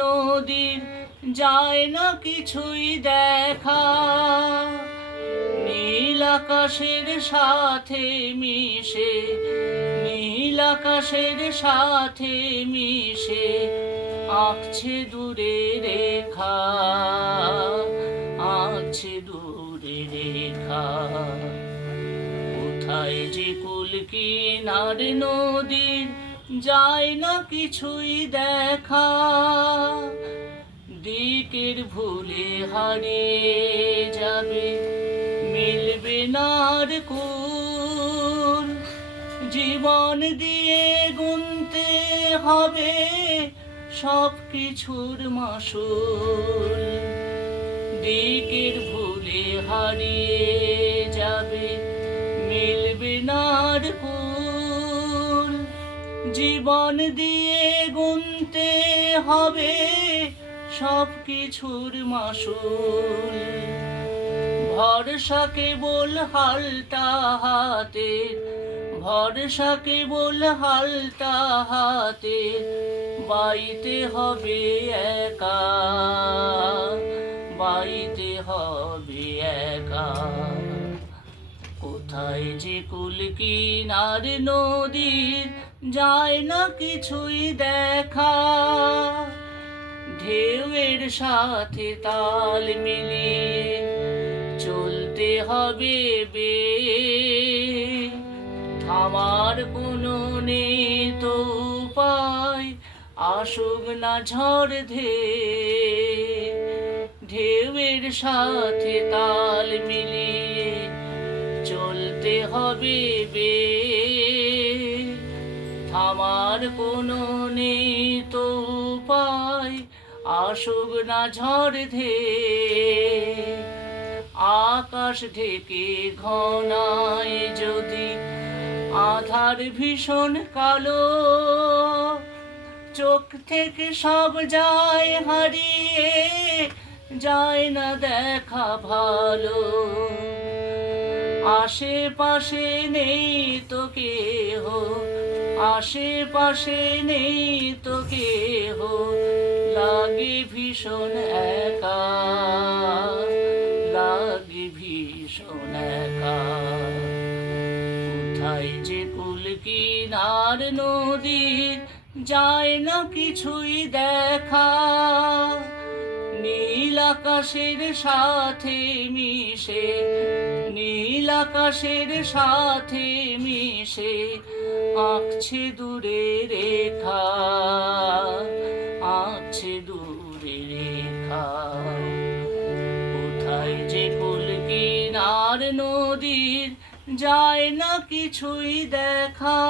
নদীর যায় না কিছুই দেখা। নীল আকাশের সাথে মিশে, নীল আকাশের সাথে মিশে আঁকছে দূরে রেখা, আঁকছে দূরে রেখা। কোথায় যে কুল কিনার নদীর যায় না কিছুই দেখা। দিকের ভুলে হারিয়ে যাবে, মিলবে না আর জীবন দিয়ে গুনতে হবে সব কিছুর মাসুল। দিকের ভুলে হারিয়ে যাবে, মিলবে না আর জীবন দিয়ে গুনতে হবে সব কিছুর মাসুল। ভরসা কেবল হালটা হাতে ভরসা কেবল হালটা হাতে বাইতে হবে একা। কোথায় যে কুল কিনার নদীর, যায় না কিছুই দেখা। ঢেউয়ের সাথে তাল মিলিয়ে চলতে হবে বে। থামার কোনো নেই তো উপায়, আসুক না ঝড় ধে। ঢেউয়ের সাথে তাল মিলিয়ে চলতে হবে থামার কোনো নেই তো উপায়, আসুক না ঝড় ধে। আকাশ ঢেকে ঘনায় যদি আধার ভীষণ কালো, চোখ থেকে সব যায় হারিয়ে, যায় না দেখা ভালো। আশেপাশে নেই তো কে কেহ। আশেপাশে নেই তো কে কেহ। লাগে ভীষণ একা। লাগে ভীষণ একা। কোথায় যে কুল কিনার নদীর যায় না কিছুই দেখা। নীল আকাশের সাথে মিশে, নীল আকাশের সাথে মিশে, আঁকছে দূরে রেখা, আঁকছে দূরে রেখা। কোথায় যে কুল কিনার নদীর যায় না কিছুই দেখা।